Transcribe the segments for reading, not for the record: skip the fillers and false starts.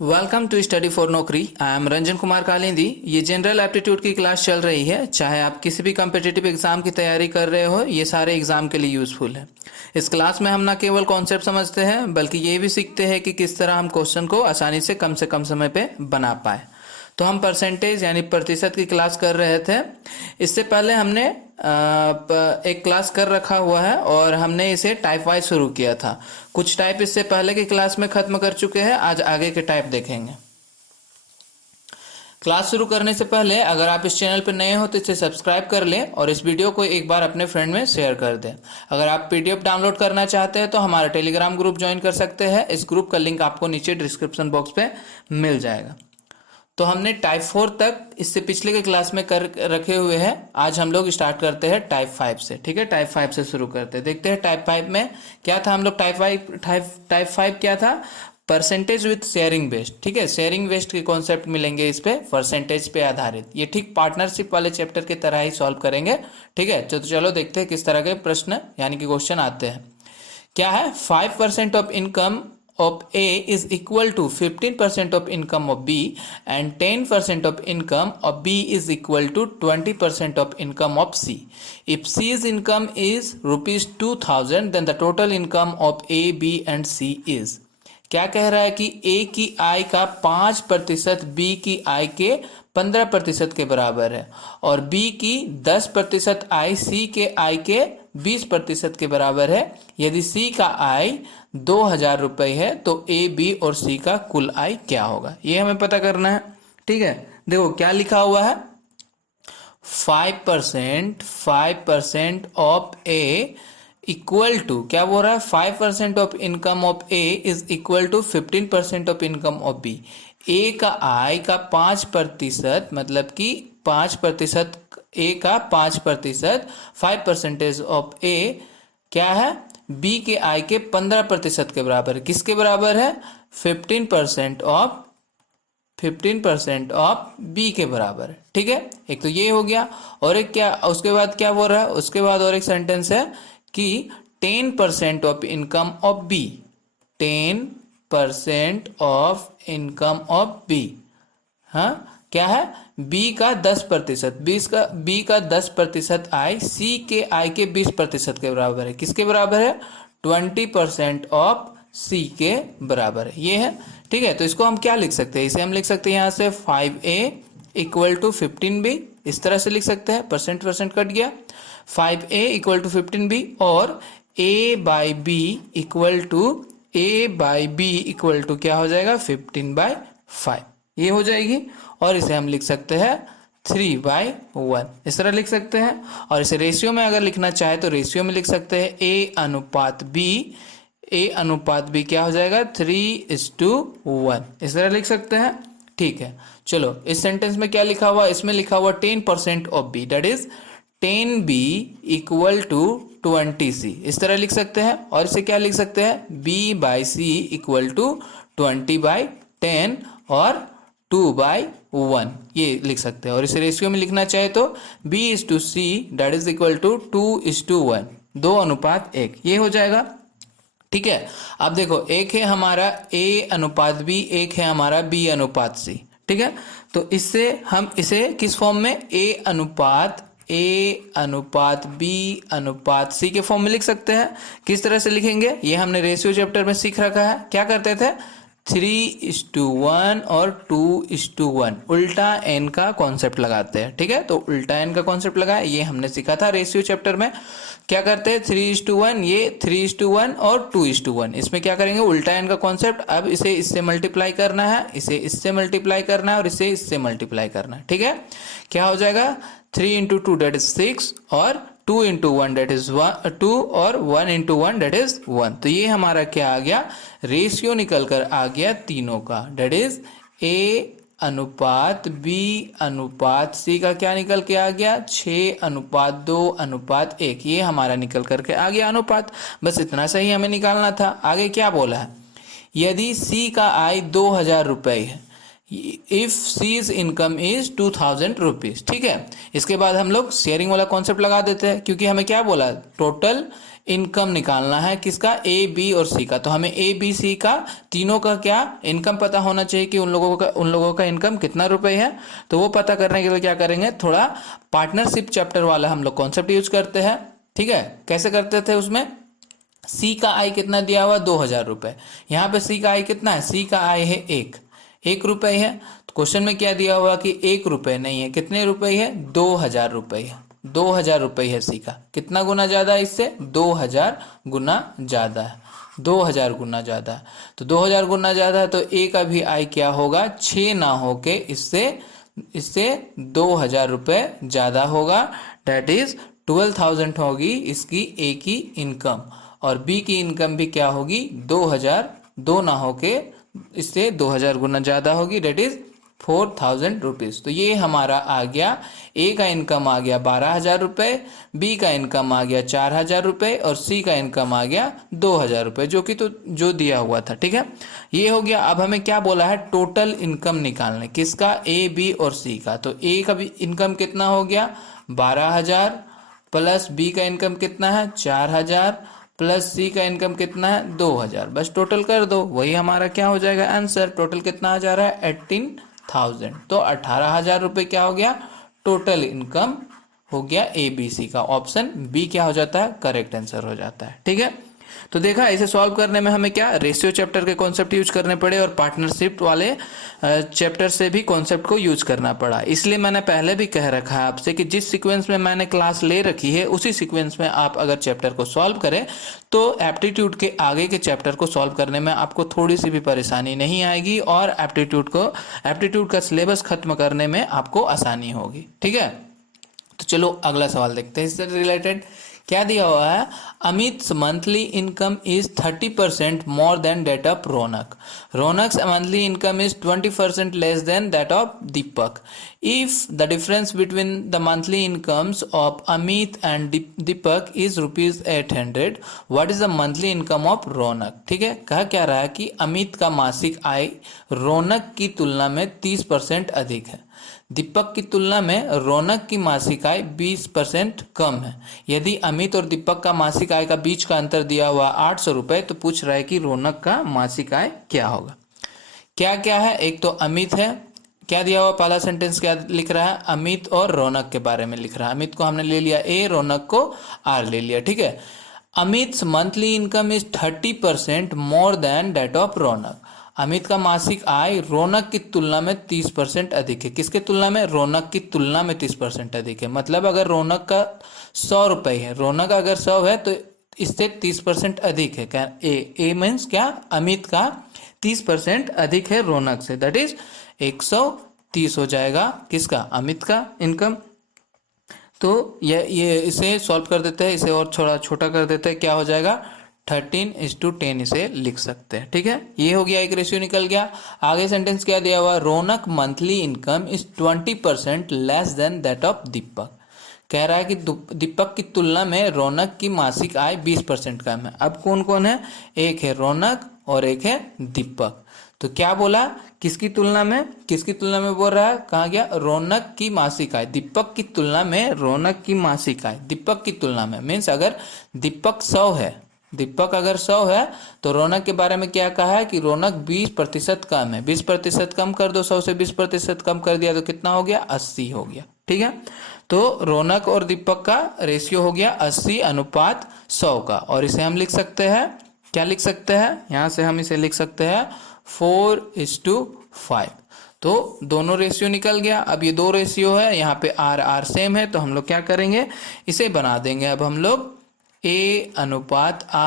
Welcome to study for नौकरी। I am Ranjan Kumar Kalindi. ये general aptitude की क्लास चल रही है। चाहे आप किसी भी कम्पिटिटिव एग्जाम की तैयारी कर रहे हो, ये सारे एग्जाम के लिए यूजफुल है। इस क्लास में हम ना केवल कॉन्सेप्ट समझते हैं बल्कि ये भी सीखते हैं कि किस तरह हम क्वेश्चन को आसानी से कम समय पे बना पाए। तो हम परसेंटेज यानी प्रतिशत की क्लास कर रहे थे। इससे पहले हमने एक क्लास कर रखा हुआ है और हमने इसे टाइप वाइज शुरू किया था। कुछ टाइप इससे पहले की क्लास में खत्म कर चुके हैं। आज आगे के टाइप देखेंगे। क्लास शुरू करने से पहले अगर आप इस चैनल पर नए हो तो इसे सब्सक्राइब कर लें और इस वीडियो को एक बार अपने फ्रेंड में शेयर कर दें। अगर आप पीडीएफ डाउनलोड करना चाहते हैं तो हमारा टेलीग्राम ग्रुप ज्वाइन कर सकते हैं। इस ग्रुप का लिंक आपको नीचे डिस्क्रिप्शन बॉक्स पे मिल जाएगा। तो हमने टाइप 4 तक इससे पिछले के क्लास में कर रखे हुए हैं। आज हम लोग स्टार्ट करते हैं टाइप 5 से। ठीक है, टाइप 5 से शुरू करते हैं। देखते हैं टाइप 5 में क्या था। हम लोग टाइप 5 क्या था? Percentage with sharing based. ठीक है, शेयरिंग बेस्ड के कॉन्सेप्ट मिलेंगे इस पे, परसेंटेज पे आधारित। ये ठीक पार्टनरशिप वाले चैप्टर की तरह ही सॉल्व करेंगे। ठीक है, तो चलो देखते हैं किस तरह के प्रश्न यानी कि क्वेश्चन आते हैं। क्या है? 5% of income of A is equal to 15% of income of B and 10% of income of B is equal to 20% of income of C. If C's income is rupees 2000 then the total income of A, B and C is. क्या कह रहा है कि A की आय का 5% B की आय के 15% के बराबर है और B की 10% आय C के आय के 20% के बराबर है। यदि C का आय 2000 रुपये है तो A, B और C का कुल आय क्या होगा, ये हमें पता करना है। ठीक है, देखो क्या लिखा हुआ है। 5% ऑफ A इक्वल टू, क्या बोल रहा है? 5% of income of A is equal to 15% of income of B। A का आय का 5% मतलब कि 5% A का 5%, 5% ऑफ A क्या है? B के आय के 15% के बराबर है। किसके बराबर है? 15% ऑफ B के बराबर है। ठीक है, एक तो ये हो गया। और एक क्या, उसके बाद क्या बोल रहा है? उसके बाद और एक सेंटेंस है कि 10% of income of B, 10% of income of B। हाँ, क्या है? B का 10%, B का 10% आय C के आय के 20% के बराबर है। किसके बराबर है? 20% ऑफ C के बराबर है। ये है। ठीक है, तो इसको हम क्या लिख सकते हैं? इसे हम लिख सकते हैं यहाँ से 5A इक्वल टू 15B। इस तरह से लिख सकते हैं, परसेंट कट गया। 5A इक्वल टू 15B और A by B equal to क्या हो जाएगा? 15/5 ये हो जाएगी। और इसे हम लिख सकते हैं 3/1, इस तरह लिख सकते हैं। और इसे रेशियो में अगर लिखना चाहे तो रेशियो में लिख सकते हैं A अनुपात B क्या हो जाएगा? 3:1, इस तरह लिख सकते हैं। ठीक है, चलो इस सेंटेंस में क्या लिखा हुआ? इसमें लिखा हुआ 10% of B, that is 10B equal to 20C, इस तरह लिख सकते हैं। और इसे क्या लिख सकते हैं? B/C इक्वल टू 20/10 और 2/1, ये लिख सकते हैं। और इसे रेशियो में लिखना चाहे तो B/C that is equal to 2:1, 2:1, ये हो जाएगा। ठीक है, अब देखो एक है हमारा A अनुपात B, एक है हमारा B अनुपात C। ठीक है, तो इससे हम इसे किस फॉर्म में? A अनुपात B अनुपात C के फॉर्म में लिख सकते हैं। किस तरह से लिखेंगे? ये हमने रेशियो चैप्टर में सीख रखा है। क्या करते थे? 3:1 और 2:1 उल्टा n का कॉन्सेप्ट लगाते हैं। ठीक है, तो उल्टा n का कॉन्सेप्ट लगाया, ये हमने सीखा था रेशियो चैप्टर में। क्या करते हैं? 3:1, ये 3:1 और 2:1, इसमें क्या करेंगे? उल्टा n का कॉन्सेप्ट। अब इसे इससे मल्टीप्लाई करना है, इसे इससे मल्टीप्लाई करना है और इसे इससे मल्टीप्लाई करना है। ठीक है, क्या हो जाएगा? 3 × 2 दैट इज 6 और 2 × 1 दैट इज 2 और 1 × 1 दैट इज 1। तो ये हमारा क्या आ गया? रेशियो निकल कर आ गया तीनों का, दैट इज A अनुपात B अनुपात C का क्या निकल के आ गया? 6:2:1, ये हमारा निकल करके आ गया अनुपात। बस इतना सही हमें निकालना था। आगे क्या बोला है? यदि C का आय 2000 रुपये है, if seize income is 2000 rupees. ठीक है, इसके बाद हम लोग शेयरिंग वाला कॉन्सेप्ट लगा देते हैं, क्योंकि हमें क्या बोला? टोटल इनकम निकालना है, किसका, ए बी और सी का। तो हमें ए बी सी का तीनों का क्या इनकम पता होना चाहिए कि उन लोगों का इनकम कितना रुपए है। तो वो पता करने के लिए क्या करेंगे, थोड़ा पार्टनरशिप चैप्टर वाला हम लोग कॉन्सेप्ट यूज करते हैं। ठीक है, कैसे करते थे, उसमें सी का आई कितना दिया हुआ, 2,000 रुपये। यहाँ पे सी का आई कितना है, सी का आई है 1 रुपये है। तो क्वेश्चन में क्या दिया हुआ कि 1 रुपये नहीं है, कितने रुपए है, 2,000 रुपये है। 2,000 रुपये है सी का, कितना गुना ज़्यादा है इससे, 2,000 गुना ज़्यादा है, 2,000 गुना ज़्यादा है। तो 2,000 गुना ज़्यादा है तो ए का भी आई क्या होगा, 6 ना होके इससे 2,000 रुपये ज़्यादा होगा। डैट इज 12,000 होगी इसकी ए की इनकम, और बी की इनकम भी क्या होगी, 2,000, 2 ना होके इससे 2,000 गुना ज़्यादा होगी, डेट इज 4,000 रुपीज़। तो ये हमारा आ गया, ए का इनकम आ गया 12,000 रुपये, बी का इनकम आ गया 4,000 रुपये, और सी का इनकम आ गया 2,000 रुपये, जो कि तो जो दिया हुआ था। ठीक है, ये हो गया। अब हमें क्या बोला है, टोटल इनकम निकालने, किसका, ए बी और सी का। तो ए का भी इनकम कितना हो गया, 12,000, प्लस बी का इनकम कितना है, 4,000, प्लस सी का इनकम कितना है, 2,000। बस टोटल कर दो, वही हमारा क्या हो जाएगा आंसर। टोटल कितना आ जा रहा है, 18,000। तो 18,000 रुपये क्या हो गया, टोटल इनकम हो गया ए बी सी का। ऑप्शन बी क्या हो जाता है, करेक्ट आंसर हो जाता है। ठीक है, तो देखा इसे सॉल्व करने में हमें क्या रेशियो चैप्टर के कॉन्सेप्ट यूज करने पड़े, और पार्टनरशिप वाले चैप्टर से भी कॉन्सेप्ट को यूज करना पड़ा। इसलिए मैंने पहले भी कह रखा है आपसे कि जिस सीक्वेंस में मैंने क्लास ले रखी है उसी सीक्वेंस में आप अगर चैप्टर को सॉल्व करें तो एप्टीट्यूड के आगे के चैप्टर को सॉल्व करने में आपको थोड़ी सी भी परेशानी नहीं आएगी, और एप्टीट्यूड का सिलेबस खत्म करने में आपको आसानी होगी। ठीक है, तो चलो अगला सवाल देखते हैं इससे रिलेटेड। क्या दिया हुआ है, Amit monthly income is 30% more than that of Raunak. Raunak monthly income is 20% less than that of Deepak. If the difference between the monthly incomes of Amit and Deepak is ₹800, what is the monthly income of Raunak. ठीक है, कहा क्या रहा है कि अमित का मासिक आय रौनक की तुलना में 30% अधिक है, दीपक की तुलना में रौनक की मासिक आय 20% कम है। यदि अमित और दीपक का मासिक आय का बीच का अंतर दिया हुआ 800 रुपये, तो पूछ रहा है कि रौनक का मासिक आय क्या होगा। क्या क्या है, एक तो अमित है, क्या दिया हुआ पहला सेंटेंस क्या लिख रहा है, अमित और रौनक के बारे में लिख रहा है। अमित को हमने ले लिया ए, रौनक को आर ले लिया। ठीक है, Amit monthly income is 30% more than that of Raunak. Amit का मासिक आय रौनक की तुलना में 30% अधिक है। किसके तुलना में, रौनक की तुलना में 30% अधिक है। मतलब अगर रौनक का 100 रुपये है, रौनक अगर 100 है तो इससे 30% अधिक है। क्या ए मीन्स क्या, अमित का 30% अधिक है रौनक से, दैट इज 130 हो जाएगा किसका, अमित का इनकम। तो ये इसे सॉल्व कर देते हैं, इसे और थोड़ा छोटा कर देते हैं, क्या हो जाएगा 13:10 इसे लिख सकते हैं। ठीक है, ये हो गया, एक रेशियो निकल गया। आगे सेंटेंस क्या दिया हुआ, Raunak monthly income is 20% less than that of Deepak. कह रहा है कि दीपक की तुलना में रौनक की मासिक आय 20% कम है। अब कौन कौन है, एक है रौनक और एक है दीपक। तो क्या बोला, किसकी तुलना में बोल रहा है, कहाँ गया, रौनक की मासिक आय, दीपक की तुलना में रौनक की मासिक आय, दीपक की तुलना में मीन्स अगर दीपक 100 है, दीपक अगर 100 है तो रौनक के बारे में क्या कहा है कि रौनक 20% कम है। 20% कम कर दो, 100 से 20% कम कर दिया तो कितना हो गया, 80 हो गया। ठीक है, तो रौनक और दीपक का रेशियो हो गया 80:100 का, और इसे हम लिख सकते हैं, क्या लिख सकते हैं, यहाँ से हम इसे लिख सकते हैं 4:5। तो दोनों रेशियो निकल गया। अब ये दो रेशियो है, यहाँ पे आर सेम है, तो हम लोग क्या करेंगे, इसे बना देंगे अब हम लोग A/R/D,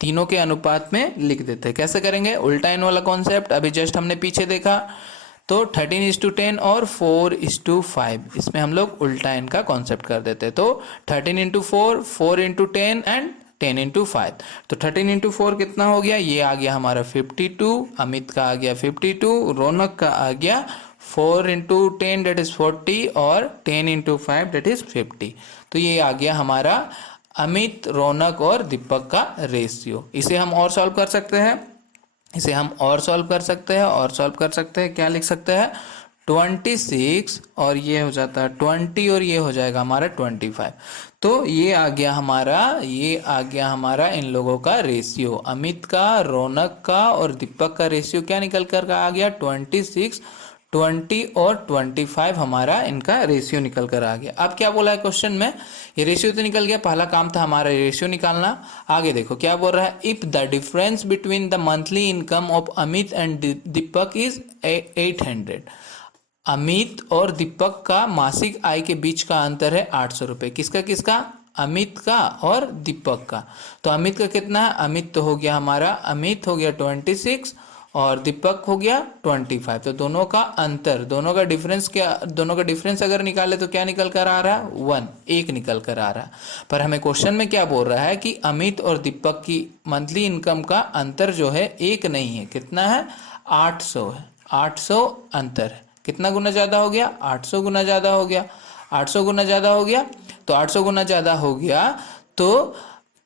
तीनों के अनुपात में लिख देते हैं। कैसे करेंगे, उल्टा इन वाला कॉन्सेप्ट अभी जस्ट हमने पीछे देखा, तो 13:10 और 4:5, इसमें हम लोग उल्टा इन का कॉन्सेप्ट कर देते हैं। तो 13:4, 4:10 एंड 10:5। तो 13:4 कितना हो गया, ये आ गया हमारा 52, अमित का आ गया 52, रौनक का आ गया 4:10 दैट इज 40, और 10:5 दैट इज 50। तो ये आ गया हमारा अमित, रौनक और दीपक का रेशियो। इसे हम और सॉल्व कर सकते हैं, क्या लिख सकते हैं, 26 और ये हो जाता है 20 और ये हो जाएगा हमारा 25। तो ये आ गया हमारा इन लोगों का रेशियो, अमित का, रौनक का और दीपक का रेशियो क्या निकल कर आ गया 26, 20 और 25 हमारा इनका रेशियो निकल कर आ गया। अब क्या बोला है क्वेश्चन में, ये रेशियो तो निकल गया, पहला काम था हमारा रेशियो निकालना। आगे देखो क्या बोल रहा है, if the difference between the monthly income of Amit and Deepak is 800। Amit और दीपक का मासिक आय के बीच का अंतर है 800 रुपये। किसका किसका, अमित का और दीपक का। तो अमित का कितना है, अमित तो हो गया हमारा, अमित हो गया 26 और दीपक हो गया 25। तो दोनों का अंतर, दोनों का डिफरेंस क्या, दोनों का डिफरेंस अगर निकाले तो क्या निकल कर आ रहा है, 1, 1 निकल कर आ रहा है। पर हमें क्वेश्चन में क्या बोल रहा है कि अमित और दीपक की मंथली इनकम का अंतर जो है 1 नहीं है, कितना है, 800 है, 800 अंतर है। कितना गुना ज़्यादा हो गया, 800 गुना ज़्यादा हो गया, 800 गुना ज़्यादा हो गया। तो 800 गुना ज़्यादा हो गया तो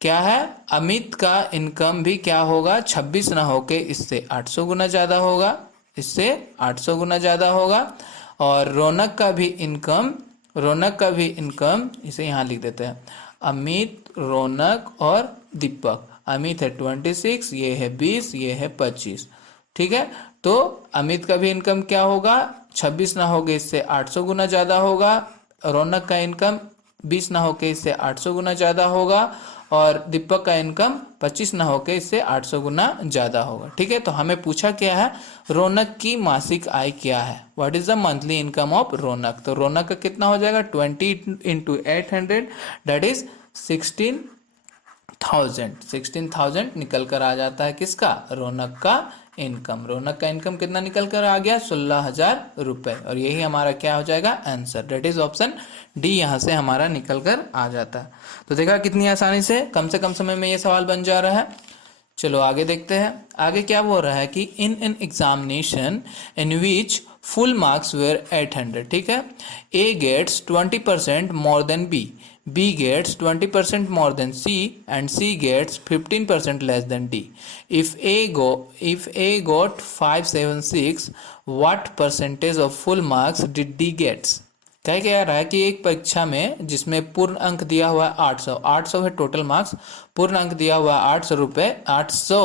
क्या है, अमित का इनकम भी क्या होगा, 26 ना होके इससे 800 गुना ज़्यादा होगा, इससे 800 गुना ज़्यादा होगा। और रौनक का भी इनकम इसे यहाँ लिख देते हैं, अमित, रौनक और दीपक। अमित है 26, ये है 20, ये है 25, ठीक है। तो अमित का भी इनकम क्या होगा, 26 ना होगे इससे 800 गुना ज़्यादा होगा। रौनक का इनकम 20 ना होके इससे 800 गुना ज़्यादा होगा और दीपक का इनकम 25 ना होके इससे 800 गुना ज़्यादा होगा, ठीक है। तो हमें पूछा क्या है, रौनक की मासिक आय क्या है, what is the monthly income of Raunak. तो रौनक का कितना हो जाएगा, 20 × 800 दैट इज 16,000 निकल कर आ जाता है किसका, रौनक का इनकम। रौनक का इनकम कितना निकल कर आ गया, 16,000 रुपये। और यही हमारा क्या हो जाएगा answer, that is option D यहाँ से हमारा निकल कर आ जाता है। तो देखा कितनी आसानी से कम समय में ये सवाल बन जा रहा है। चलो आगे देखते हैं, आगे क्या बोल रहा है कि in an examination in which full marks were 800, ठीक है। A gets 20% more than B, B gets 20% more than C and C gets 15% less than D. If A got 576, what percentage of full marks did D gets? क्या कह रहा है कि एक परीक्षा में जिसमें पूर्ण अंक दिया हुआ है 800 है टोटल मार्क्स, पूर्ण अंक दिया हुआ है 800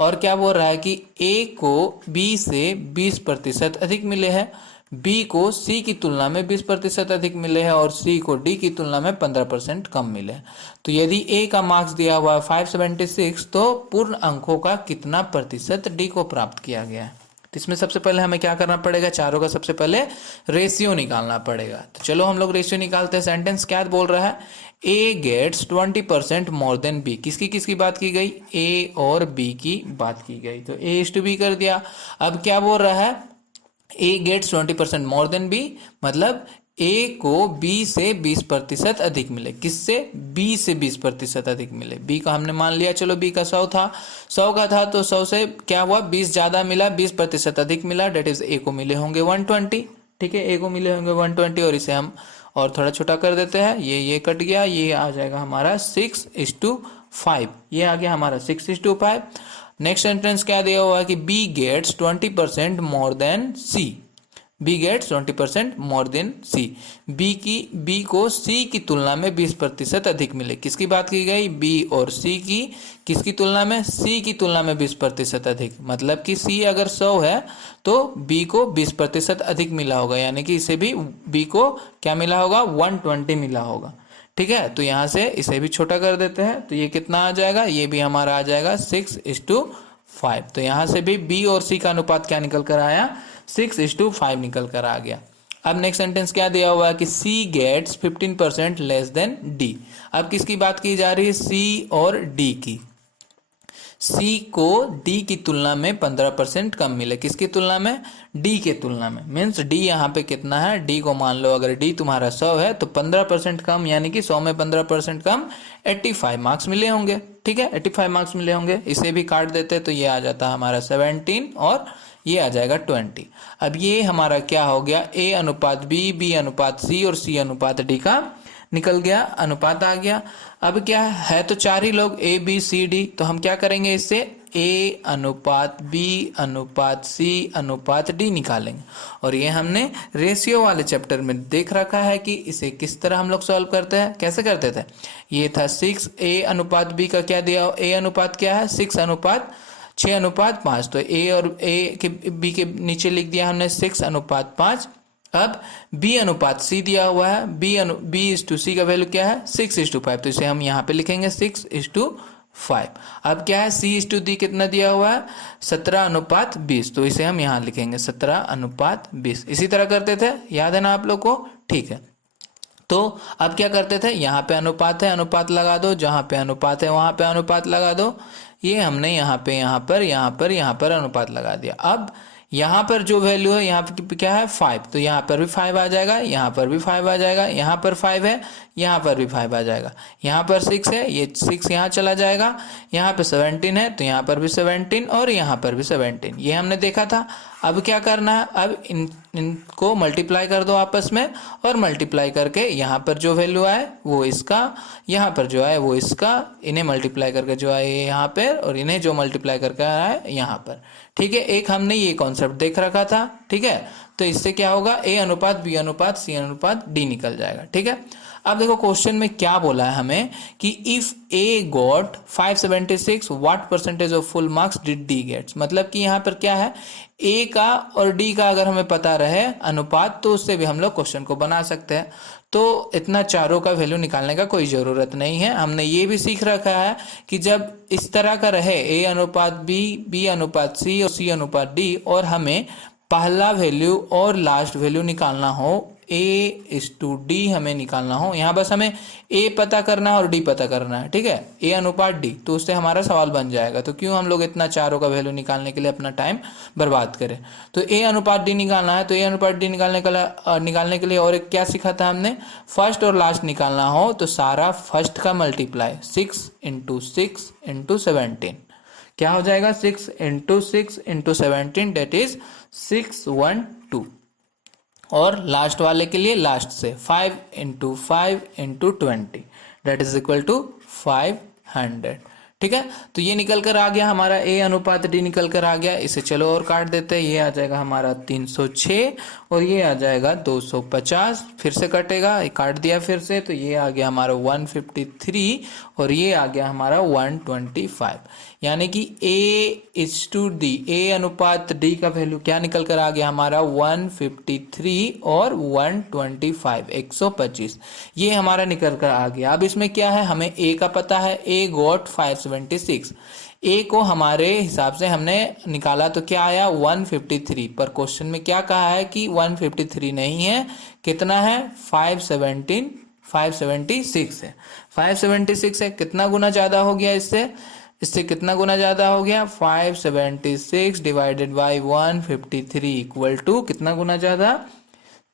और क्या बोल रहा है कि A को B से 20% अधिक मिले हैं, B को C की तुलना में 20% अधिक मिले हैं और C को D की तुलना में 15% कम मिले हैं। तो यदि A का मार्क्स दिया हुआ है 576 तो पूर्ण अंकों का कितना प्रतिशत D को प्राप्त किया गया है। तो इसमें सबसे पहले हमें क्या करना पड़ेगा, चारों का सबसे पहले रेशियो निकालना पड़ेगा। तो चलो हम लोग रेशियो निकालते हैं। सेंटेंस क्या बोल रहा है, A gets 20% more than B। किसकी बात की गई, A और B की बात की गई, तो A/B कर दिया। अब क्या बोल रहा है, A gets 20% more than B, मतलब A को B से 20% अधिक मिले। किससे, B से 20% अधिक मिले। B का हमने मान लिया, चलो B का 100 था, 100 का था तो 100 से क्या हुआ 20 ज़्यादा मिला, 20% अधिक मिला, डेट इज A को मिले होंगे 120, ठीक है। A को मिले होंगे 120 और इसे हम और थोड़ा छोटा कर देते हैं, ये कट गया, ये आ जाएगा हमारा 6:5, ये आ गया हमारा 6:5। नेक्स्ट सेंटेंस क्या दिया हुआ है कि B gets 20% more than C, B gets 20% more than C। B को C की तुलना में 20% अधिक मिले। किसकी बात की गई, B और C की, किसकी तुलना में, C की तुलना में 20% अधिक, मतलब कि C अगर 100 है तो B को 20% अधिक मिला होगा, यानी कि इसे भी B को क्या मिला होगा, 120 मिला होगा, ठीक है। तो यहाँ से इसे भी छोटा कर देते हैं, तो ये कितना आ जाएगा, ये भी हमारा आ जाएगा 6:5। तो यहाँ से भी B और C का अनुपात क्या निकल कर आया, 6:5 निकल कर आ गया। अब नेक्स्ट सेंटेंस क्या दिया हुआ है कि C gets 15% less than D। अब किसकी बात की जा रही है, C और D की। C को D की तुलना में 15% कम मिले, किसकी तुलना में, D के तुलना में। मीन्स D यहाँ पे कितना है, D को मान लो अगर D तुम्हारा 100 है तो 15% कम, यानी कि 100 में 15% कम 85 मार्क्स मिले होंगे, ठीक है, 85 मार्क्स मिले होंगे। इसे भी काट देते तो ये आ जाता है हमारा 17 और ये आ जाएगा 20। अब ये हमारा क्या हो गया, A अनुपात B, B अनुपात C और C अनुपात D का निकल गया, अनुपात आ गया। अब क्या है, तो चार ही लोग A B C D, तो हम क्या करेंगे, इससे A अनुपात B अनुपात C अनुपात D निकालेंगे। और ये हमने रेशियो वाले चैप्टर में देख रखा है कि इसे किस तरह हम लोग सॉल्व करते हैं, कैसे करते थे। ये था 6A अनुपात B का क्या दिया, A अनुपात क्या है 6 अनुपात 6 अनुपात 5, तो A और A के B के नीचे लिख दिया हमने 6 अनुपात 5। अब B अनुपात C दिया हुआ है, B/C का वैल्यू क्या है 6:5, तो इसे हम यहाँ पे लिखेंगे 6:5। अब क्या है C/D कितना दिया हुआ है 17 अनुपात 20, तो इसे हम यहाँ लिखेंगे 17 अनुपात 20। इसी तरह करते थे, याद है ना आप लोग को, ठीक है। तो अब क्या करते थे, यहाँ पे अनुपात है अनुपात लगा दो, जहाँ पे अनुपात है वहाँ पे अनुपात लगा दो। ये हमने यहाँ पर अनुपात लगा दिया। अब यहाँ पर जो वैल्यू है यहाँ पर क्या है 5, तो यहाँ पर भी 5 आ जाएगा, यहाँ पर भी 5 आ जाएगा, यहाँ पर 5 है, यहाँ पर भी 5 आ जाएगा, यहाँ पर 6 है, ये 6 यहाँ चला जाएगा, यहाँ पे 17 है तो यहाँ पर भी 17 और यहाँ पर भी 17, ये हमने देखा था। अब क्या करना है, अब इनको मल्टीप्लाई कर दो आपस में, और मल्टीप्लाई करके यहाँ पर जो वैल्यू आए वो इसका, यहाँ पर जो आए वो इसका, इन्हें मल्टीप्लाई करके जो आए यहाँ पर, और इन्हें जो मल्टीप्लाई करके आए यहाँ पर, ठीक है। एक हमने ये कॉन्सेप्ट देख रखा था, ठीक है। तो इससे क्या होगा, A अनुपात B अनुपात C अनुपात D निकल जाएगा, ठीक है। अब देखो क्वेश्चन में क्या बोला है हमें कि if A got 576 what percentage of full marks did D gets, मतलब कि यहाँ पर क्या है A का और D का अगर हमें पता रहे अनुपात, तो उससे भी हम लोग क्वेश्चन को बना सकते हैं। तो इतना चारों का वैल्यू निकालने का कोई ज़रूरत नहीं है। हमने ये भी सीख रखा है कि जब इस तरह का रहे A अनुपात B, B अनुपात C और C अनुपात D, और हमें पहला वैल्यू और लास्ट वैल्यू निकालना हो, A/D हमें निकालना हो, यहाँ बस हमें A पता करना है और D पता करना है, ठीक है, A अनुपात D, तो उससे हमारा सवाल बन जाएगा। तो क्यों हम लोग इतना चारों का वैल्यू निकालने के लिए अपना टाइम बर्बाद करें। तो A अनुपात D निकालना है, तो A अनुपात D निकालने के लिए और एक क्या सीखा था हमने, फर्स्ट और लास्ट निकालना हो तो सारा फर्स्ट का मल्टीप्लाई 6 × 6 × 17 क्या हो जाएगा, 6 × 6 × 17 डेट इज 612, और लास्ट वाले के लिए लास्ट से 5 × 5 × 20 डेट इज इक्वल टू 500, ठीक है। तो ये निकल कर आ गया हमारा A अनुपात D निकल कर आ गया। इसे चलो और काट देते हैं, ये आ जाएगा हमारा 306 और ये आ जाएगा 250, फिर से कटेगा, काट दिया फिर से, तो ये आ गया हमारा 153 और ये आ गया हमारा 125, यानी कि A/D, A अनुपात D का वैल्यू क्या निकल कर आ गया हमारा 153 और 125, 125, ये हमारा निकल कर आ गया। अब इसमें क्या है, हमें A का पता है, A गॉट 576, A को हमारे हिसाब से हमने निकाला तो क्या आया 153, पर क्वेश्चन में क्या कहा है कि 153 नहीं है, कितना है 576 है, 576 है, कितना गुना ज़्यादा हो गया इससे कितना गुना ज़्यादा हो गया, 576 डिवाइडेड बाई 153 इक्वल टू कितना गुना ज़्यादा,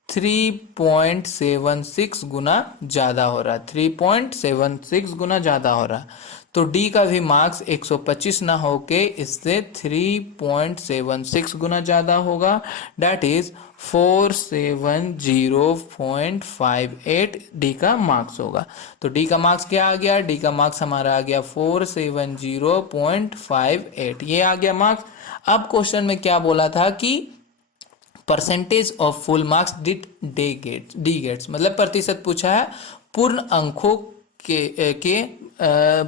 3.76 गुना ज़्यादा हो रहा है, 3.76 गुना ज़्यादा हो रहा है। तो D का भी मार्क्स 125 ना होके इससे 3.76 गुना ज़्यादा होगा, डैट इज 470.58 D का मार्क्स होगा। तो D का मार्क्स क्या आ गया, D का मार्क्स हमारा आ गया 470.58, ये आ गया मार्क्स। अब क्वेश्चन में क्या बोला था कि percentage of full marks did D gets, मतलब प्रतिशत पूछा है पूर्ण अंकों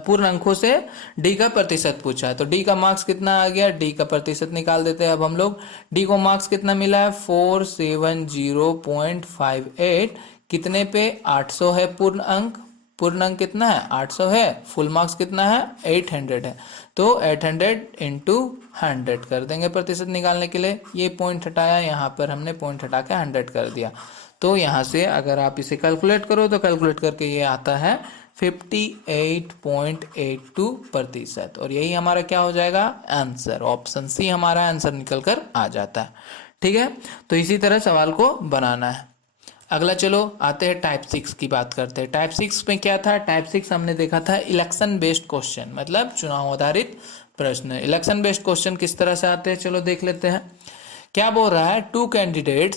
पूर्ण अंकों से D का प्रतिशत पूछा है। तो D का मार्क्स कितना आ गया, D का प्रतिशत निकाल देते हैं अब हम लोग। D को मार्क्स कितना मिला है 470.58, कितने पे 800 है पूर्ण अंक कितना है 800 है, फुल मार्क्स कितना है 800 है, तो 800 × 100 कर देंगे प्रतिशत निकालने के लिए। ये पॉइंट हटाया, यहाँ पर हमने पॉइंट हटा के 100 कर दिया। तो यहाँ से अगर आप इसे कैलकुलेट करो तो कैलकुलेट करके ये आता है 58.82%, और यही हमारा क्या हो जाएगा आंसर, ऑप्शन सी हमारा आंसर निकल कर आ जाता है, ठीक है। तो इसी तरह सवाल को बनाना है। अगला चलो आते हैं टाइप 6 की बात करते हैं। टाइप 6 में क्या था, टाइप 6 हमने देखा था इलेक्शन बेस्ड क्वेश्चन, मतलब चुनाव आधारित प्रश्न। इलेक्शन बेस्ड क्वेश्चन किस तरह से आते हैं चलो देख लेते हैं क्या बोल रहा है, two candidate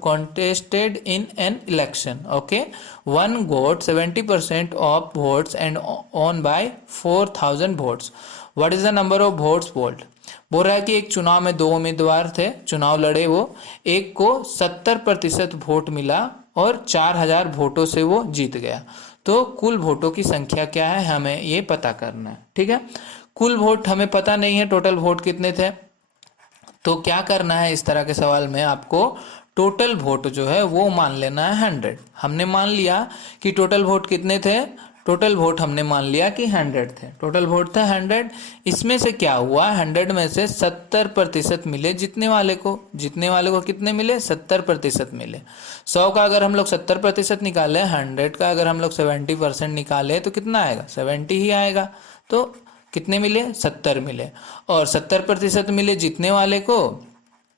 contested in an election, okay, one got 70% of votes and won by 4000 votes, what is the number of votes polled. बोल रहा है कि एक चुनाव में दो उम्मीदवार थे, चुनाव लड़े वो, एक को 70% वोट मिला और 4000 वोटों से वो जीत गया, तो कुल वोटों की संख्या क्या है हमें ये पता करना है, ठीक है। कुल वोट हमें पता नहीं है टोटल वोट कितने थे, तो क्या करना है इस तरह के सवाल में आपको टोटल वोट जो है वो मान लेना है 100। हमने मान लिया कि टोटल वोट कितने थे, टोटल वोट हमने मान लिया कि 100 थे, टोटल वोट था 100। इसमें से क्या हुआ, 100 में से 70% मिले जीतने वाले को, जीतने वाले को कितने मिले, 70% मिले। 100 का अगर हम लोग 70% निकाले, 100 का अगर हम लोग 70% निकाले तो कितना आएगा, 70 ही आएगा। तो कितने मिले, 70 मिले, और 70% मिले जीतने वाले को,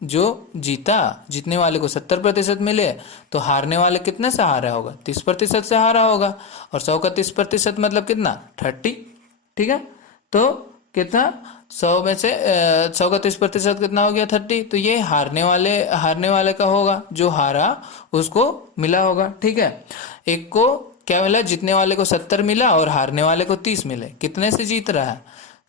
जो जीता, जीतने वाले को 70% मिले, तो हारने वाले कितने से हारा होगा, 30% से हारा होगा, और 100 का 30% मतलब कितना, 30, ठीक है। तो कितना, 100 में से 100 का 30% कितना हो गया, 30, तो ये हारने वाले का होगा, जो हारा उसको मिला होगा, ठीक है। एक को क्या मिला, जीतने वाले को 70 मिला और हारने वाले को 30 मिले, कितने से जीत रहा है,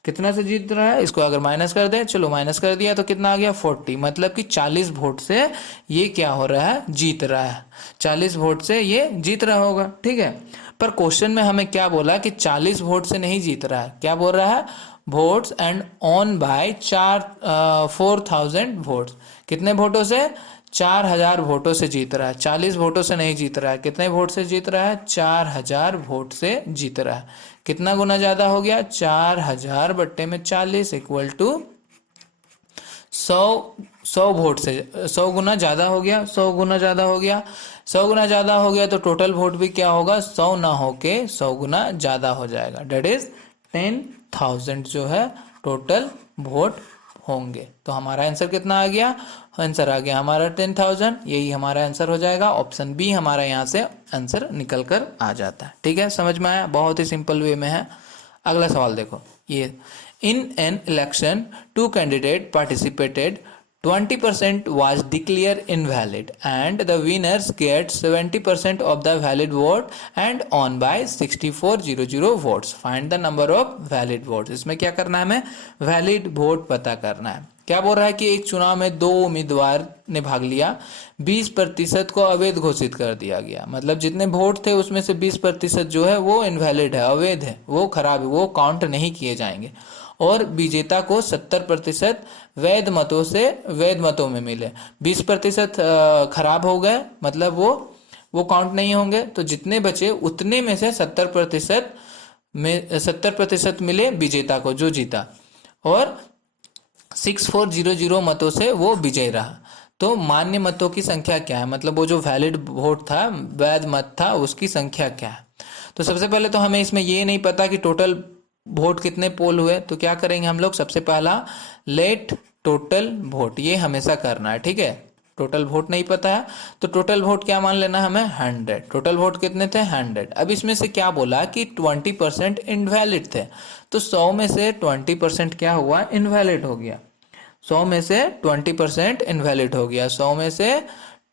कितना से जीत रहा है, इसको अगर माइनस कर दें, चलो माइनस कर दिया तो कितना आ गया, 40, मतलब कि 40 वोट से ये क्या हो रहा है, जीत रहा है, 40 वोट से ये जीत रहा होगा, ठीक है। पर क्वेश्चन में हमें क्या बोला कि 40 वोट से नहीं जीत रहा है, क्या बोल रहा है, votes and won by 4000 votes, कितने वोटों से, 4000 वोटों से जीत रहा है, 40 वोटों से नहीं जीत रहा है, कितने वोट से जीत रहा है, 4000 वोट से जीत रहा है। कितना गुना ज्यादा हो गया, 4000 बट्टे में 40 इक्वल टू 100 वोट से 100 गुना ज्यादा हो गया, 100 गुना ज्यादा हो गया, 100 गुना ज्यादा हो गया, तो टोटल वोट भी क्या होगा, 100 ना होके 100 गुना ज्यादा हो जाएगा, डेट इज 10,000 जो है टोटल वोट होंगे। तो हमारा आंसर कितना आ गया, आंसर आ गया हमारा 10,000, यही हमारा आंसर हो जाएगा, ऑप्शन बी हमारा यहाँ से आंसर निकल कर आ जाता है, ठीक है। समझ में आया, बहुत ही सिंपल वे में है। अगला सवाल देखो, ये in an election two candidate participated, 20% was declared invalid and the winners get 70% of the valid vote and on by 6400 votes. Find the number of valid votes. इसमें क्या करना है, हमें वैलिड वोट पता करना है। क्या बोल रहा है कि एक चुनाव में दो उम्मीदवार ने भाग लिया, 20% को अवैध घोषित कर दिया गया, मतलब जितने वोट थे उसमें से 20% जो है वो इनवैलिड है, अवैध है, वो खराब है, वो काउंट नहीं किए जाएंगे, और विजेता को 70% वैध मतों में मिले, 20% खराब हो गए, मतलब वो काउंट नहीं होंगे, तो जितने बचे उतने में से 70% मिले विजेता को, जो जीता, और 6400 मतों से वो विजय रहा। तो मान्य मतों की संख्या क्या है, मतलब वो जो वैलिड वोट था, वैध मत था, उसकी संख्या क्या है। तो सबसे पहले तो हमें इसमें ये नहीं पता कि टोटल वोट कितने पोल हुए, तो क्या करेंगे हम लोग, सबसे पहला लेट टोटल वोट, ये हमेशा करना है, ठीक है। टोटल वोट नहीं पता है तो टोटल वोट क्या मान लेना हमें, 100। टोटल वोट कितने थे, 100। अब इसमें से क्या बोला कि 20% इनवैलिड थे, तो 100 में से 20% क्या हुआ, इनवैलिड हो गया, 100 में से 20% इनवैलिड हो गया, 100 में से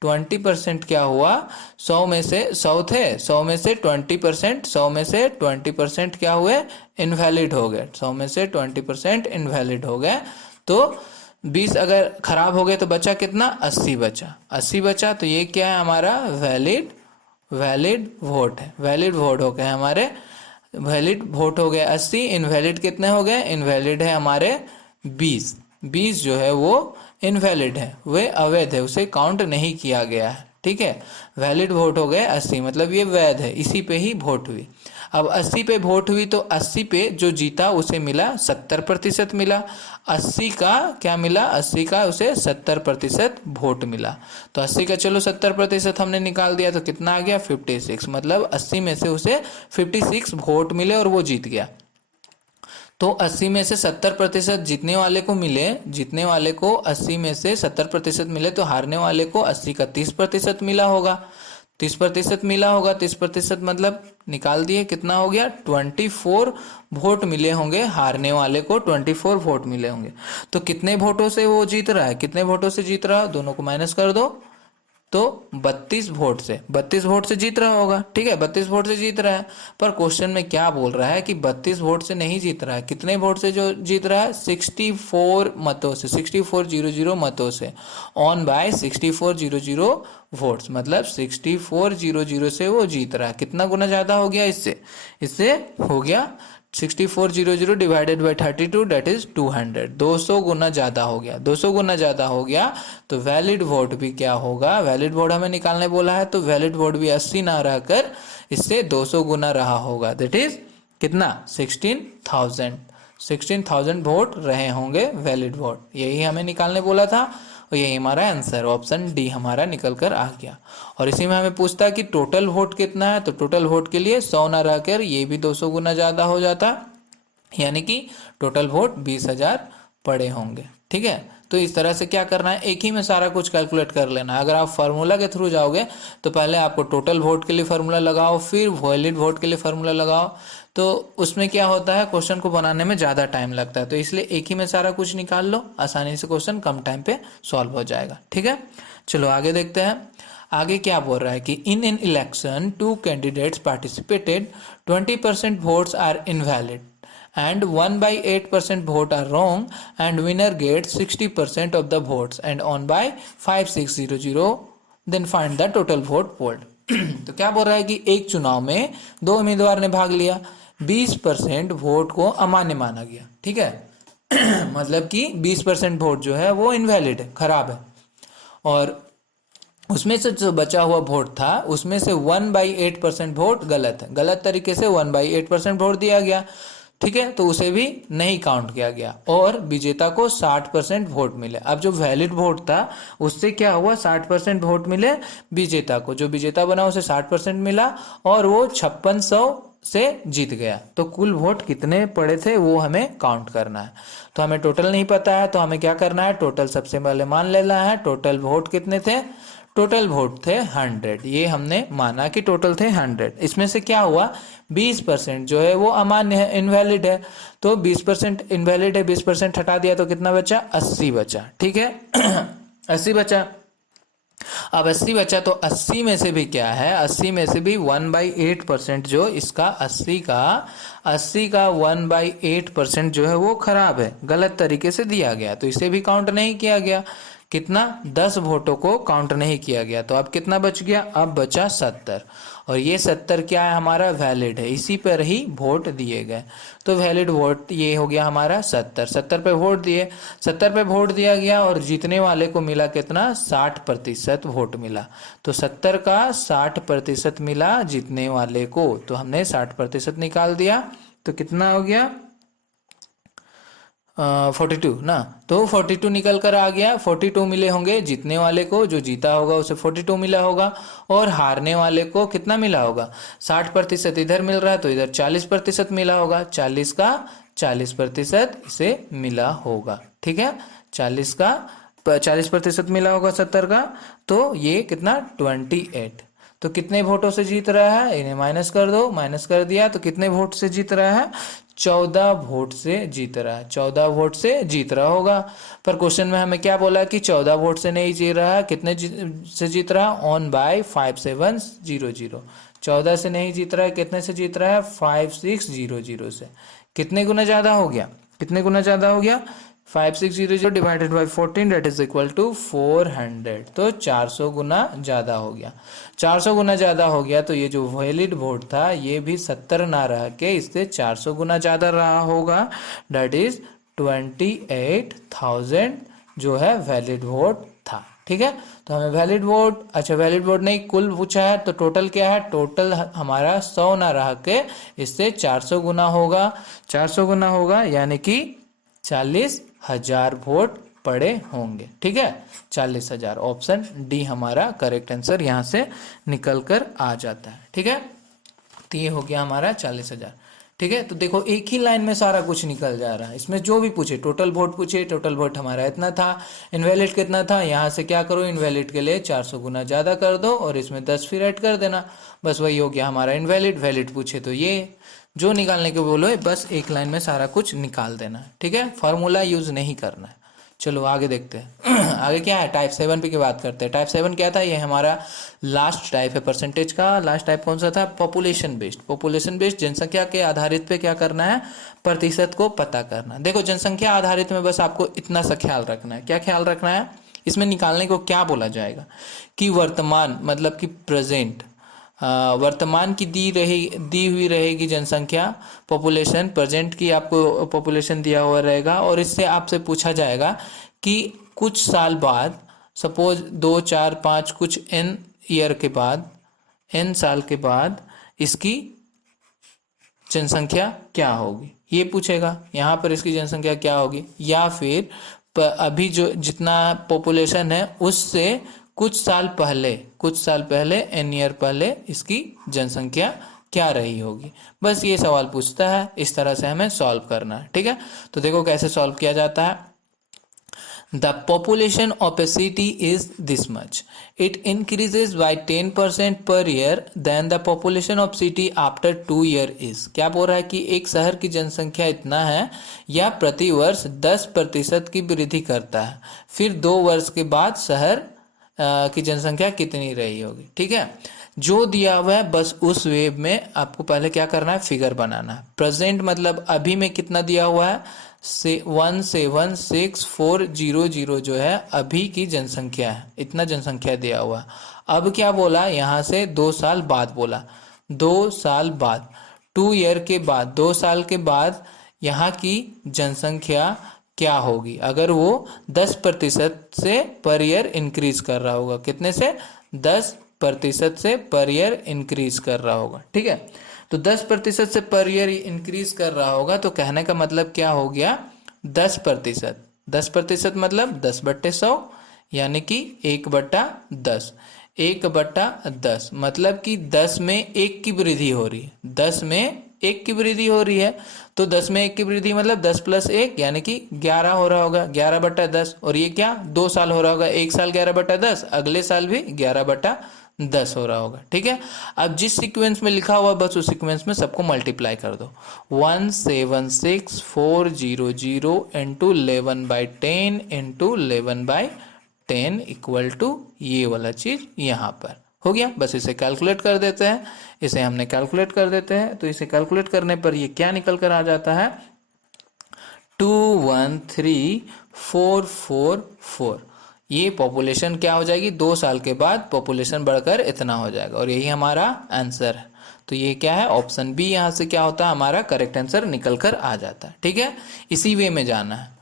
20% क्या हुआ, 100 में से 100 थे, 100 में से 20%, 100 में से 20% क्या हुए, इनवैलिड हो गए, 100 में से 20% इनवैलिड हो गए, तो 20 अगर खराब हो गए तो बचा कितना, 80 बचा, 80 बचा, तो ये क्या है हमारा वैलिड वोट है, वैलिड वोट हो गए हमारे, वैलिड वोट हो गए 80, इनवैलिड कितने हो गए, इनवैलिड है हमारे 20 जो है वो इनवैलिड है, वे अवैध है, उसे काउंट नहीं किया गया है, ठीक है। वैलिड वोट हो गए 80, मतलब ये वैध है, इसी पे ही वोट हुई। अब 80 पे वोट हुई तो 80 पे जो जीता उसे मिला 70% मिला, 80 का क्या मिला, 80 का उसे 70% वोट मिला, तो 80 का चलो 70% हमने निकाल दिया, तो कितना आ गया, 56, मतलब 80 में से उसे 56 वोट मिले और वो जीत गया। तो 80 में से 70% जीतने वाले को मिले, जीतने वाले को 80 में से 70% मिले, तो हारने वाले को 80 का 30% मिला होगा, 30% मिला होगा, 30% मतलब निकाल दिए, कितना हो गया 24 वोट मिले होंगे, हारने वाले को 24 वोट मिले होंगे। तो कितने वोटों से वो जीत रहा है, कितने वोटों से जीत रहा है, दोनों को माइनस कर दो, तो 32 वोट से, 32 वोट से जीत रहा होगा। ठीक है, 32 वोट से जीत रहा है। पर क्वेश्चन में क्या बोल रहा है कि 32 वोट से नहीं जीत रहा है, कितने वोट से जो जीत रहा है, 64 मतों से, 6400 मतों से, ऑन बाय 6400 वोट्स, मतलब 6400 से वो जीत रहा है। कितना गुना ज़्यादा हो गया इससे, इससे हो गया 6400 डिवाइडेड बाई 32, डेट इज 200, 200 गुना ज़्यादा हो गया, 200 गुना ज़्यादा हो गया। तो वैलिड वोट भी क्या होगा, वैलिड वोट हमें निकालने बोला है, तो वैलिड वोट भी 80 ना रहकर इससे 200 गुना रहा होगा, दैट इज कितना 16,000 वोट रहे होंगे वैलिड वोट, यही हमें निकालने बोला था। और यही हमारा आंसर, ऑप्शन डी हमारा निकल कर आ गया। और इसी में हमें पूछता है कि टोटल वोट कितना है, तो टोटल वोट के लिए 100 ना रहकर ये भी 200 गुना ज़्यादा हो जाता, यानी कि टोटल वोट 20,000 पड़े होंगे। ठीक है, तो इस तरह से क्या करना है, एक ही में सारा कुछ कैलकुलेट कर लेना है। अगर आप फार्मूला के थ्रू जाओगे तो पहले आपको टोटल वोट के लिए फार्मूला लगाओ, फिर वैलिड वोट के लिए फार्मूला लगाओ, तो उसमें क्या होता है, क्वेश्चन को बनाने में ज़्यादा टाइम लगता है। तो इसलिए एक ही में सारा कुछ निकाल लो, आसानी से क्वेश्चन कम टाइम पे सॉल्व हो जाएगा। ठीक है, चलो आगे देखते हैं। आगे क्या बोल रहा है कि in an election 2 candidates participated, 20% votes are invalid and 1/8% vote are wrong and winner gets 60% of the votes and on by 5600, then find the total vote polled। तो क्या बोल रहा है कि एक चुनाव में 2 उम्मीदवार ने भाग लिया, 20% वोट को अमान्य माना गया। ठीक है, मतलब कि 20% वोट जो है वो इनवैलिड है, खराब है, और उसमें से जो बचा हुआ वोट था उसमें से 1/8% वोट गलत है, गलत तरीके से 1/8% वोट दिया गया। ठीक है, तो उसे भी नहीं काउंट किया गया, और विजेता को 60% वोट मिले। अब जो वैलिड वोट था उससे क्या हुआ, 60% वोट मिले विजेता को, जो विजेता बना उसे 60% मिला, और वो 5600 से जीत गया। तो कुल वोट कितने पड़े थे वो हमें काउंट करना है। तो हमें टोटल नहीं पता है, तो हमें क्या करना है, टोटल सबसे पहले मान लेना है। टोटल वोट कितने थे, टोटल वोट थे 100, ये हमने माना कि टोटल थे 100। इसमें से क्या हुआ, 20% जो है वो अमान्य है, इनवैलिड है, तो 20% इनवैलिड है, 20% हटा दिया तो कितना बचा, 80 बचा। ठीक है, 80 बचा। अब 80 बचा, तो 80 में से भी क्या है, 80 में से भी 1/8% जो इसका 80 का 1/8% जो है वो खराब है, गलत तरीके से दिया गया, तो इसे भी काउंट नहीं किया गया। कितना, 10 वोटों को काउंट नहीं किया गया। तो अब कितना बच गया, अब बचा 70, और ये 70 क्या है, हमारा वैलिड है, इसी पर ही वोट दिए गए। तो वैलिड वोट ये हो गया हमारा 70 पे वोट दिए, 70 पे वोट दिया गया, और जीतने वाले को मिला कितना, 60% वोट मिला। तो 70 का 60% मिला जीतने वाले को, तो हमने 60% निकाल दिया, तो कितना हो गया, 42 ना, तो 42 निकल कर आ गया। 42 मिले होंगे जीतने वाले को, जो जीता होगा उसे 42 मिला होगा, और हारने वाले को कितना मिला होगा, 60% इधर मिल रहा है तो इधर 40% मिला होगा, 40 का 40% इसे मिला होगा। ठीक है, 40 का 40% मिला होगा 70 का, तो ये कितना 28। तो कितने वोटों से जीत रहा है, इन्हें माइनस कर दो, माइनस कर दिया तो कितने वोट से जीत रहा है, 14 वोट से जीत रहा है, 14 वोट से जीत रहा होगा। पर क्वेश्चन में हमें क्या बोला कि 14 वोट से नहीं जीत रहा, कितने से जीत रहा, ऑन बाय 5700, 14 से नहीं जीत रहा है, कितने से जीत रहा है, 5600 से। कितने गुना ज़्यादा हो गया, कितने गुना ज़्यादा हो गया, 5600 divided by 14 that is equal to 400, तो 400 गुना ज़्यादा हो गया। 400 गुना ज़्यादा हो गया, तो ये जो वैलिड वोट था ये भी 70 ना रह के इससे 400 गुना ज़्यादा रहा होगा, डेट इज 28,000 जो है वैलिड वोट था। ठीक है, तो हमें वैलिड वोट, अच्छा वैलिड वोट नहीं कुल पूछा है, तो टोटल क्या है, टोटल हमारा 100 ना रह के इससे 400 गुना होगा, 400 गुना होगा, यानी कि 40,000 वोट पड़े होंगे। ठीक है, 40,000, ऑप्शन डी हमारा करेक्ट आंसर यहाँ से निकल कर आ जाता है। ठीक है, तो ये हो गया हमारा 40,000। ठीक है। तो देखो एक ही लाइन में सारा कुछ निकल जा रहा है, इसमें जो भी पूछे, टोटल वोट पूछे, टोटल वोट हमारा इतना था, इनवैलिड कितना था, यहाँ से क्या करो इनवैलिड के लिए 400 गुना ज़्यादा कर दो और इसमें 10 फिर ऐड कर देना, बस वही हो गया हमारा इनवैलिड। वैलिड पूछे तो ये जो निकालने के बोलो बस एक लाइन में सारा कुछ निकाल देना है, ठीक है, फार्मूला यूज़ नहीं करना है। चलो आगे देखते हैं आगे क्या है, टाइप 7 पे की बात करते हैं। टाइप 7 क्या था, ये हमारा लास्ट टाइप है परसेंटेज का। लास्ट टाइप कौन सा था, पॉपुलेशन बेस्ड। पॉपुलेशन बेस्ड जनसंख्या के आधारित पे क्या करना है, प्रतिशत को पता करना। देखो जनसंख्या आधारित में बस आपको इतना सा ख्याल रखना है। क्या ख्याल रखना है, इसमें निकालने को क्या बोला जाएगा कि वर्तमान मतलब कि प्रेजेंट, वर्तमान की दी हुई रहेगी जनसंख्या, पॉपुलेशन प्रेजेंट की आपको पॉपुलेशन दिया हुआ रहेगा, और इससे आपसे पूछा जाएगा कि कुछ साल बाद, सपोज 2 4 5 कुछ n ईयर के बाद, n साल के बाद इसकी जनसंख्या क्या होगी, ये पूछेगा। यहाँ पर इसकी जनसंख्या क्या होगी, या फिर अभी जो जितना पॉपुलेशन है उससे कुछ साल पहले n ईयर पहले इसकी जनसंख्या क्या रही होगी। बस ये सवाल पूछता है, इस तरह से हमें सॉल्व करना है, ठीक है। तो देखो कैसे सॉल्व किया जाता है। The population of a city is this much. It increases by 10% per year. Then the population of city after 2 year is. क्या बोल रहा है कि एक शहर की जनसंख्या इतना है, या प्रति वर्ष 10% की वृद्धि करता है, फिर 2 वर्ष के बाद शहर की जनसंख्या कितनी रही होगी, ठीक है। जो दिया हुआ है बस उस वे में आपको पहले क्या करना है, फिगर बनाना है। प्रेजेंट मतलब अभी में कितना दिया हुआ है, 176,400 जो है अभी की जनसंख्या है, इतना जनसंख्या दिया हुआ है। अब क्या बोला, यहाँ से 2 साल बाद बोला, 2 साल बाद, 2 ईयर के बाद, 2 साल के बाद यहाँ की जनसंख्या क्या होगी अगर वो 10% से पर ईयर इंक्रीज कर रहा होगा। कितने से, 10% से पर ईयर इंक्रीज कर रहा होगा, ठीक है। तो 10% से पर ईयर इंक्रीज कर रहा होगा, तो कहने का मतलब क्या हो गया, 10%। 10% मतलब 10/100, यानी कि 1/10। 1/10 मतलब कि 10 में 1 की वृद्धि हो रही है, 10 में 1 की वृद्धि हो रही है। तो 10 में 1 की वृद्धि मतलब 10 + 1 यानी कि 11 हो रहा होगा, 11/10। और ये क्या, 2 साल हो रहा होगा, एक साल 11/10, अगले साल भी 11/10 हो रहा होगा, ठीक है। अब जिस सीक्वेंस में लिखा हुआ बस उस सीक्वेंस में सबको मल्टीप्लाई कर दो। 176,400 इंटू 11/10 इंटू 11/10 इक्वल टू ये वाला चीज़ यहाँ पर हो गया। बस इसे कैलकुलेट कर देते हैं, इसे हमने कैलकुलेट कर देते हैं। तो इसे कैलकुलेट करने पर ये क्या निकल कर आ जाता है, 213,444। ये पॉपुलेशन क्या हो जाएगी, 2 साल के बाद पॉपुलेशन बढ़कर इतना हो जाएगा, और यही हमारा आंसर है। तो ये क्या है, ऑप्शन बी यहाँ से क्या होता है, हमारा करेक्ट आंसर निकल कर आ जाता है, ठीक है। इसी वे में जाना है।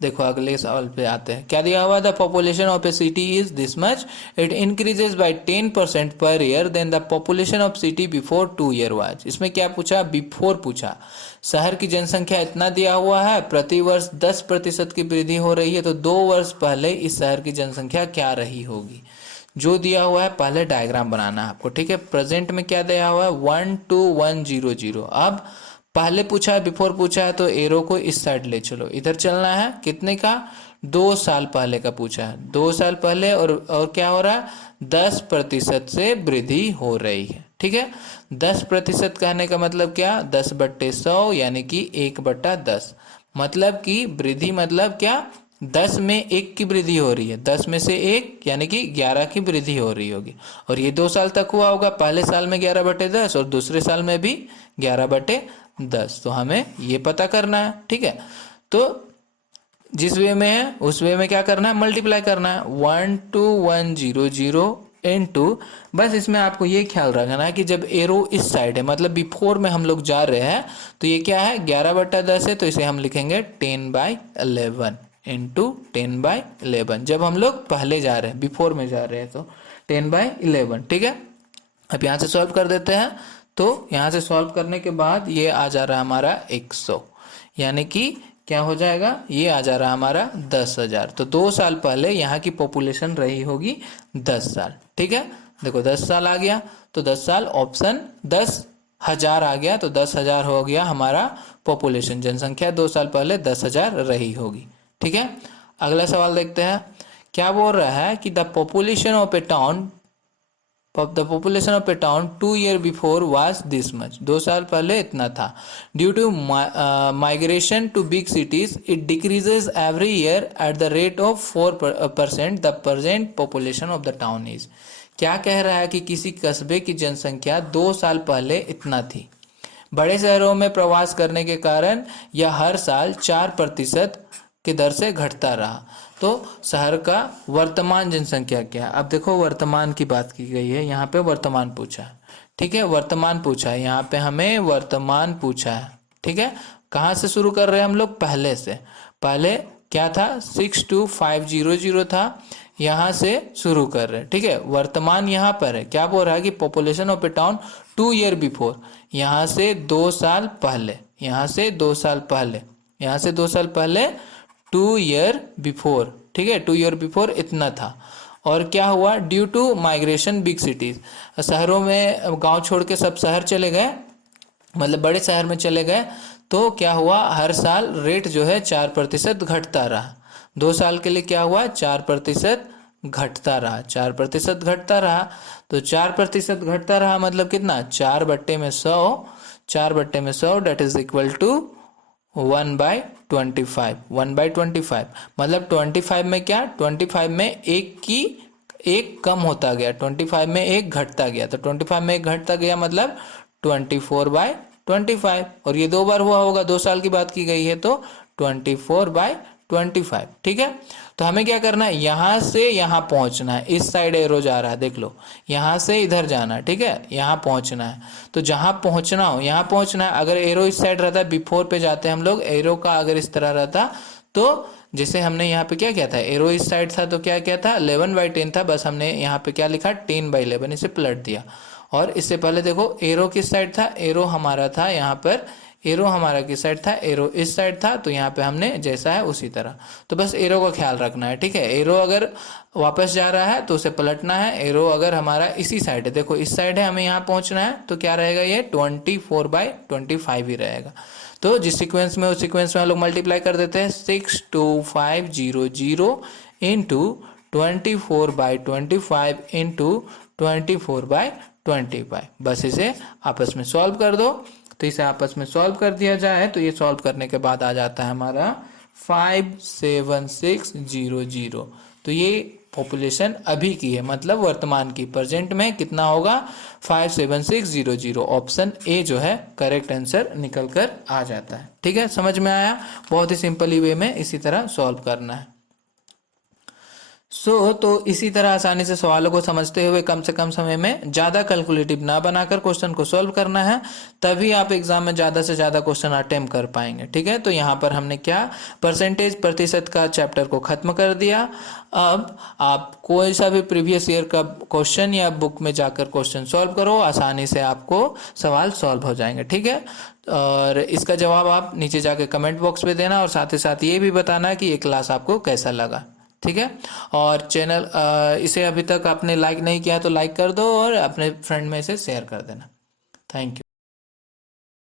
देखो अगले सवाल पे आते हैं, क्या दिया हुआ, the population of a city is this much, it increases by 10% per year then the population of city before 2 year was. इसमें क्या पूछा, बिफोर पूछा। शहर की जनसंख्या इतना दिया हुआ है, प्रति वर्ष 10% की वृद्धि हो रही है, तो 2 वर्ष पहले इस शहर की जनसंख्या क्या रही होगी। जो दिया हुआ है पहले डायग्राम बनाना है आपको, ठीक है। प्रेजेंट में क्या दिया हुआ है, 12100। अब पहले पूछा है, बिफोर पूछा है, तो एरो को इस साइड ले चलो, इधर चलना है। कितने का, 2 साल पहले का पूछा है, 2 साल पहले, और क्या हो रहा है, 10% से वृद्धि हो रही है, ठीक है। 10% कहने का मतलब क्या, 10/100 यानी कि 1/10। मतलब कि वृद्धि मतलब क्या, 10 में 1 की वृद्धि हो रही है, 10 में से 1 यानी कि 11 की वृद्धि हो रही होगी। और ये 2 साल तक हुआ होगा, पहले साल में 11/10 और दूसरे साल में भी 11/10। तो हमें ये पता करना है, ठीक है। तो जिस वे में है उस वे में क्या करना है, मल्टीप्लाई करना है। 12100 इंटू, बस इसमें आपको ये ख्याल रखना है कि जब एरो इस साइड है मतलब बिफोर में हम लोग जा रहे हैं, तो ये क्या है, 11/10 है, तो इसे हम लिखेंगे 10/11 इंटू 10/11। जब हम लोग पहले जा रहे हैं, बिफोर में जा रहे हैं, तो 10/11, ठीक है। अब यहाँ से सॉल्व कर देते हैं। तो यहाँ से सॉल्व करने के बाद ये आ जा रहा है हमारा 100, यानी कि क्या हो जाएगा, ये आ जा रहा है हमारा 10,000। तो 2 साल पहले यहाँ की पॉपुलेशन रही होगी 10 साल, ठीक है। देखो 10 साल आ गया, तो 10 साल ऑप्शन 10 1000 आ गया, तो 10,000 हो गया हमारा पॉपुलेशन, जनसंख्या 2 साल पहले 10,000 रही होगी। ठीक है, अगला सवाल देखते हैं। क्या बोल रहा है कि the population of A town 2 year before was this much, 2 साल पहले इतना था। Due to migration to big cities it decreases every year at the rate of 4%, the present population of the town is. क्या कह रहा है कि किसी कस्बे की जनसंख्या 2 साल पहले इतना थी, बड़े शहरों में प्रवास करने के कारण यह हर साल 4% की दर से घटता रहा। तो शहर का वर्तमान जनसंख्या क्या है, अब देखो वर्तमान की बात की गई है, यहाँ पे वर्तमान पूछा है। ठीक है, वर्तमान पूछा है, यहाँ पे हमें वर्तमान पूछा है। ठीक है, कहाँ से शुरू कर रहे हैं हम लोग, पहले से। पहले क्या था, 62500 था, यहाँ से शुरू कर रहे हैं। ठीक है, वर्तमान यहाँ पर है, क्या बोल रहा है कि population of A town 2 year before, यहाँ से 2 साल पहले, यहाँ से 2 साल पहले, यहाँ से 2 साल पहले 2 year बिफोर। ठीक है, 2 year बिफोर इतना था। और क्या हुआ, due to migration big cities, शहरों में गांव छोड़ के सब शहर चले गए, मतलब बड़े शहर में चले गए, तो क्या हुआ, हर साल रेट जो है 4% घटता रहा। 2 साल के लिए क्या हुआ, 4% घटता रहा, 4% घटता रहा। तो 4% घटता रहा मतलब कितना, 4/100, 4/100 डेट इज इक्वल टू 1/25, 1/25 मतलब 25 में क्या, 25 में एक कम होता गया, 25 में एक घटता गया, तो 25 में एक घटता गया मतलब 24/25, और ये 2 बार हुआ होगा, 2 साल की बात की गई है, तो 24/25। ठीक है, तो हमें क्या करना है, यहाँ से यहाँ पहुँचना है, इस साइड एरो जा रहा है, देख लो, यहाँ से इधर जाना है। ठीक है, यहाँ पहुँचना है, तो जहाँ पहुँचना हो यहाँ पहुँचना है। अगर एरो इस साइड रहता, बिफोर पे जाते हैं हम लोग, एरो का अगर इस तरह रहता, तो जैसे हमने यहाँ पे क्या किया था, एरो इस साइड था तो क्या किया था, 11/10 था, बस हमने यहाँ पे क्या लिखा, 10/11, इसे पलट दिया। और इससे पहले देखो एरो किस साइड था, एरो हमारा था यहाँ पर, एरो हमारा किस साइड था, एरो इस साइड था, तो यहाँ पे हमने जैसा है उसी तरह, तो बस एरो का ख्याल रखना है। ठीक है, एरो अगर वापस जा रहा है तो उसे पलटना है, एरो अगर हमारा इसी साइड है, देखो इस साइड है, हमें यहाँ पहुँचना है, तो क्या रहेगा, ये 24/25 ही रहेगा। तो जिस सीक्वेंस में उस सीक्वेंस में हम लोग मल्टीप्लाई कर देते हैं, 62500 इंटू 24/25 इंटू 24/25, बस इसे आपस में सॉल्व कर दो। तो इसे आपस में सॉल्व कर दिया जाए, तो ये सॉल्व करने के बाद आ जाता है हमारा 57600। तो ये पॉपुलेशन अभी की है, मतलब वर्तमान की, प्रेजेंट में कितना होगा, 57600। ऑप्शन ए जो है करेक्ट आंसर निकल कर आ जाता है। ठीक है, समझ में आया, बहुत ही सिंपली वे में इसी तरह सॉल्व करना है। तो इसी तरह आसानी से सवालों को समझते हुए कम से कम समय में, ज़्यादा कैलकुलेटिव ना बनाकर क्वेश्चन को सॉल्व करना है, तभी आप एग्जाम में ज़्यादा से ज़्यादा क्वेश्चन अटेम्प्ट कर पाएंगे। ठीक है, तो यहाँ पर हमने क्या, प्रतिशत का चैप्टर को ख़त्म कर दिया। अब आप कोई सा भी प्रीवियस ईयर का क्वेश्चन या बुक में जाकर क्वेश्चन सॉल्व करो, आसानी से आपको सवाल सॉल्व हो जाएंगे। ठीक है, और इसका जवाब आप नीचे जाके कमेंट बॉक्स में देना, और साथ ही साथ ये भी बताना कि ये क्लास आपको कैसा लगा। ठीक है, और चैनल इसे अभी तक आपने लाइक नहीं किया तो लाइक कर दो, और अपने फ्रेंड में इसे शेयर कर देना। Thank you.